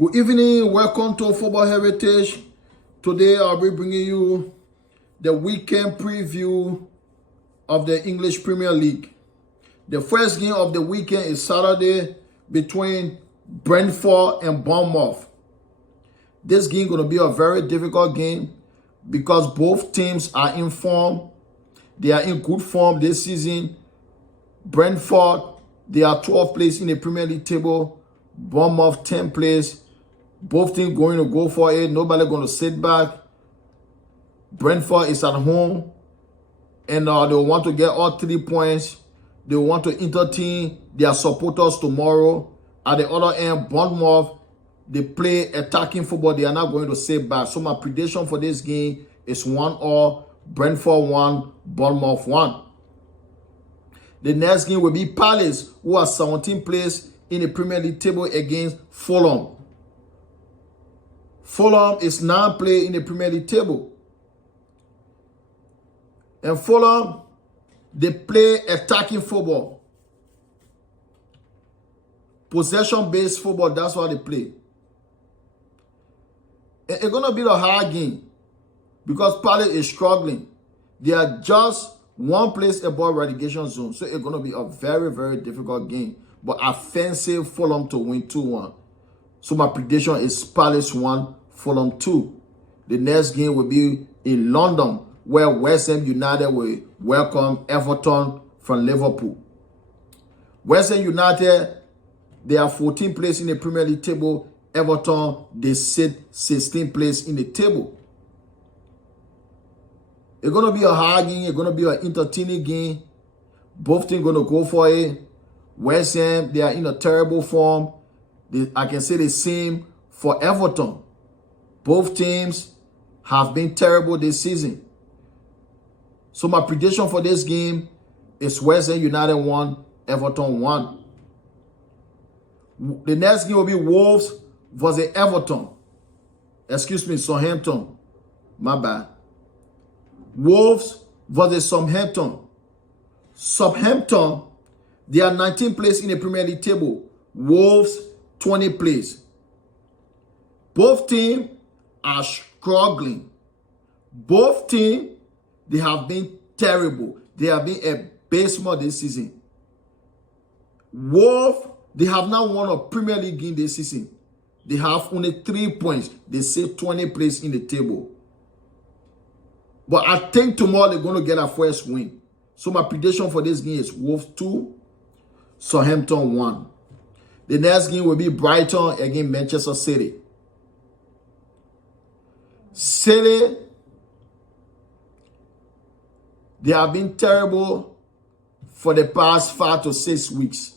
Good evening, welcome to Football Heritage. Today I'll be bringing you the weekend preview of the English Premier League. The first game of the weekend is Saturday between Brentford and Bournemouth. This game is going to be a very difficult game because both teams are in form. They are in good form this season. Brentford, they are 12th place in the Premier League table. Bournemouth, 10th place. Both teams going to go for it. Nobody going to sit back. Brentford is at home. And they want to get all 3 points. They want to entertain their supporters tomorrow. At the other end, Bournemouth, they play attacking football. They are not going to sit back. So my prediction for this game is 1-1. Brentford 1, Bournemouth 1. The next game will be Palace, who are 17th place in the Premier League table against Fulham. Fulham is 9th place in the Premier League table. And Fulham, they play attacking football. Possession-based football, that's what they play. It's going to be a hard game because Palace is struggling. They are just one place above relegation zone. So it's going to be a very, very difficult game. But I fancy Fulham to win 2-1. So my prediction is Palace 1, Fulham 2. The next game will be in London, where West Ham United will welcome Everton from Liverpool. West Ham United, they are 14th place in the Premier League table. Everton, they sit 16th place in the table. It's going to be a hard game. It's going to be an entertaining game. Both teams going to go for it. West Ham, they are in a terrible form. I can say the same for Everton. Both teams have been terrible this season. So my prediction for this game is West Ham United 1, Everton 1. The next game will be Wolves versus Everton. Southampton. My bad. Wolves versus Southampton. Southampton, they are 19th place in the Premier League table. Wolves, 20th place. Both teams are struggling. Both teams, they have been terrible. They have been abysmal this season. Wolves, they have not won a Premier League game this season. They have only 3 points. They sit 20th place in the table. But I think tomorrow they're going to get a first win. So my prediction for this game is Wolves 2, Southampton 1. The next game will be Brighton against Manchester City. City, they have been terrible for the past 5 to 6 weeks.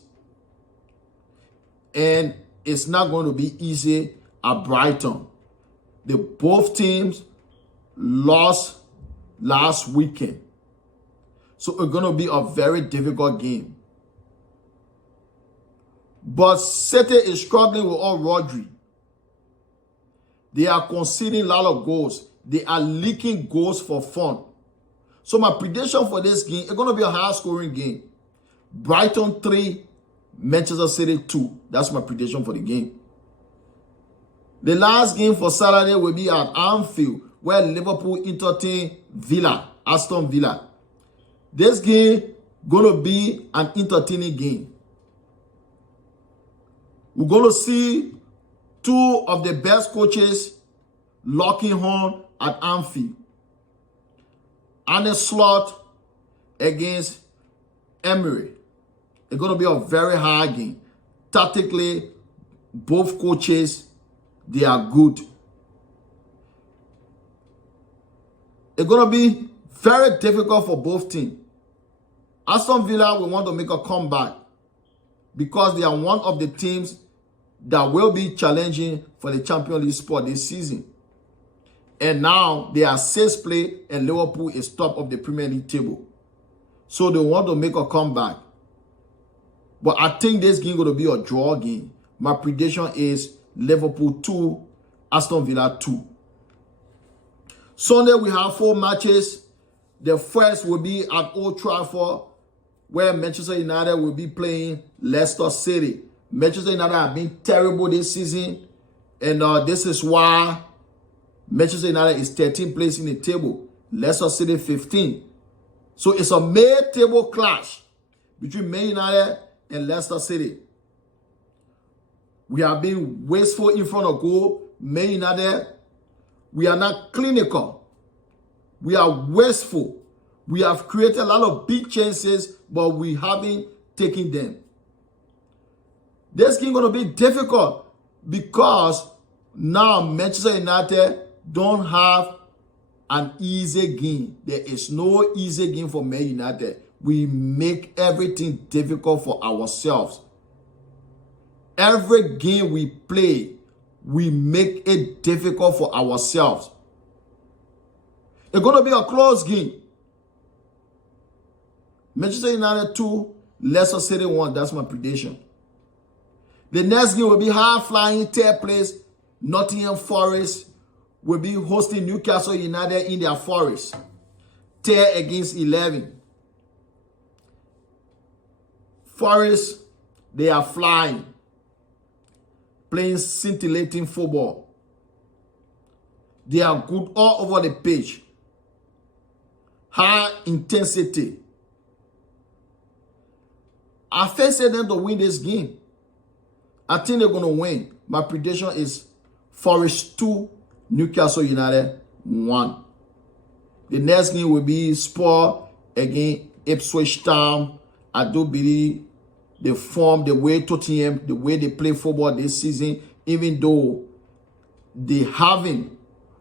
And it's not going to be easy at Brighton. Both teams lost last weekend. So it's going to be a very difficult game. But City is struggling with all Rodri. They are conceding a lot of goals. They are leaking goals for fun. So my prediction for this game is going to be a high-scoring game. Brighton 3, Manchester City 2. That's my prediction for the game. The last game for Saturday will be at Anfield, where Liverpool entertain Aston Villa. This game going to be an entertaining game. We're going to see two of the best coaches locking horn at Anfield. Arne Slot against Emery. It's going to be a very hard game. Tactically, both coaches, they are good. It's going to be very difficult for both teams. Aston Villa will want to make a comeback because they are one of the teams that will be challenging for the Champions League spot this season. And now they are 6th place and Liverpool is top of the Premier League table. So they want to make a comeback. But I think this game is going to be a draw game. My prediction is Liverpool 2, Aston Villa 2. Sunday we have 4 matches. The first will be at Old Trafford, where Manchester United will be playing Leicester City. Manchester United have been terrible this season, And this is why Manchester United is 13th place in the table. Leicester City 15. So it's a mid-table clash between Man United and Leicester City. We have been wasteful in front of goal. Man United, we are not clinical. We are wasteful. We have created a lot of big chances, but we haven't taken them. This game is going to be difficult because now Manchester United don't have an easy game. There is no easy game for Man United. We make everything difficult for ourselves. Every game we play, we make it difficult for ourselves. It's going to be a close game. Manchester United 2, Leicester City 1. That's my prediction. The next game will be high-flying third place. Nottingham Forest will be hosting Newcastle United in their forest. 10 against 11. Forest, they are flying. Playing scintillating football. They are good all over the pitch. High intensity. I first said them to win this game. I think they're going to win. My prediction is Forest 2, Newcastle United 1. The next game will be Spurs against Ipswich Town. I do believe the form, the way Tottenham, the way they play football this season, even though they haven't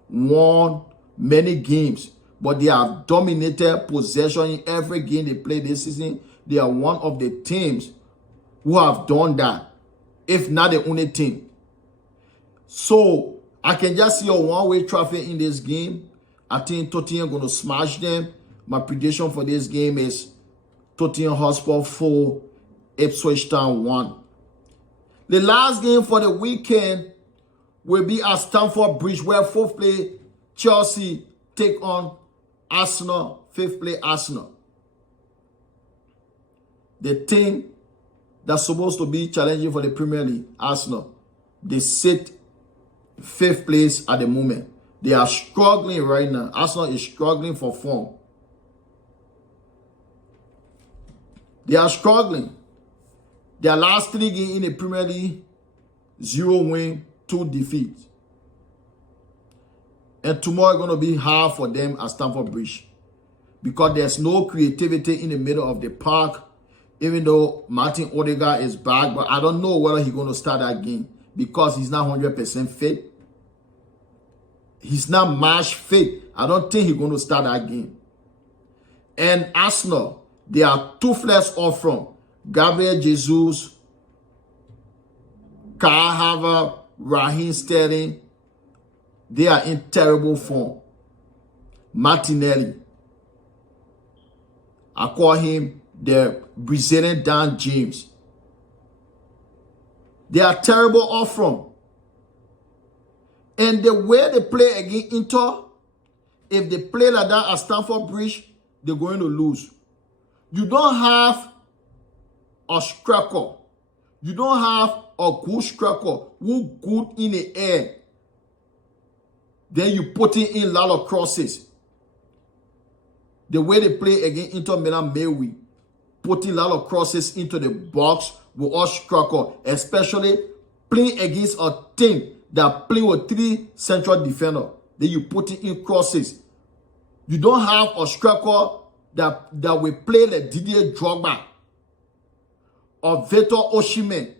won many games, but they have dominated possession in every game they play this season. They are one of the teams who have done that, if not the only team. So I can just see a one-way traffic in this game. I think Tottenham going to smash them. My prediction for this game is Tottenham Hotspur 4, Ipswich Town 1. The last game for the weekend will be at Stamford Bridge, where 4th place Chelsea take on Arsenal, 5th place Arsenal. The team that's supposed to be challenging for the Premier League, Arsenal, they sit 5th place at the moment. They are struggling right now. Arsenal is struggling for form. They are struggling. Their last 3 games in the Premier League, 0 win, 2 defeats. And tomorrow is going to be hard for them at Stamford Bridge because there's no creativity in the middle of the park. Even though Martin Odegaard is back, but I don't know whether he's going to start that game because he's not 100% fit. He's not match fit. I don't think he's going to start that game. And Arsenal, they are toothless off from Gabriel Jesus, Kai Havertz, Raheem Sterling. They are in terrible form. Martinelli, I call him the Brazilian Dan James. They are terrible off from. And the way they play against Inter, if they play like that at Stamford Bridge, they're going to lose. You don't have a striker. You don't have a good striker who good in the air. Then you put in a lot of crosses. The way they play against Inter Milan, Maywe, putting a lot of crosses into the box with us striker, especially playing against a team that play with 3 central defenders. Then you put in crosses. You don't have a striker that will play like Didier Drogba or Victor Osimhen.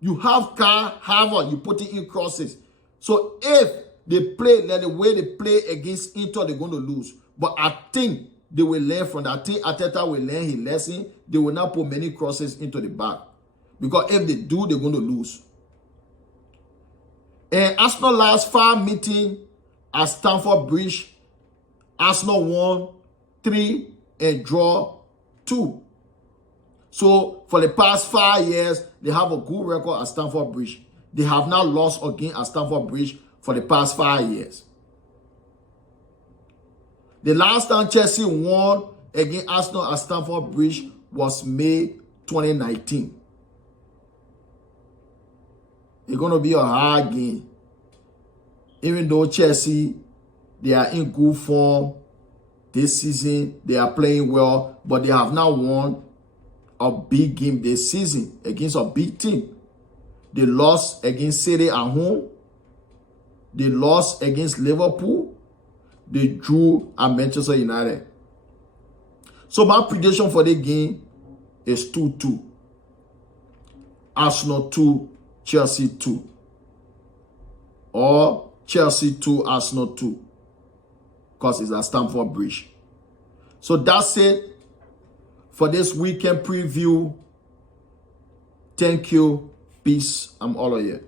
You have Kai Havertz, you put in crosses. So if they play like the way they play against Inter, they're going to lose. But I think they will learn from that. I think Arteta will learn his lesson. They will not put many crosses into the back. Because if they do, they're going to lose. And Arsenal last 5 meetings at Stamford Bridge, Arsenal won 3 and draw 2. So for the past 5 years, they have a good record at Stamford Bridge. They have not lost again at Stamford Bridge for the past 5 years. The last time Chelsea won against Arsenal at Stamford Bridge was May 2019. It's going to be a hard game. Even though Chelsea, they are in good form this season, they are playing well, but they have not won a big game this season against a big team. They lost against City at home. They lost against Liverpool. They drew at Manchester United. So my prediction for the game is 2-2. Arsenal 2, Chelsea 2. Or Chelsea 2, Arsenal 2. Because it's at Stamford Bridge. So that's it for this weekend preview. Thank you. Peace. I'm all of you.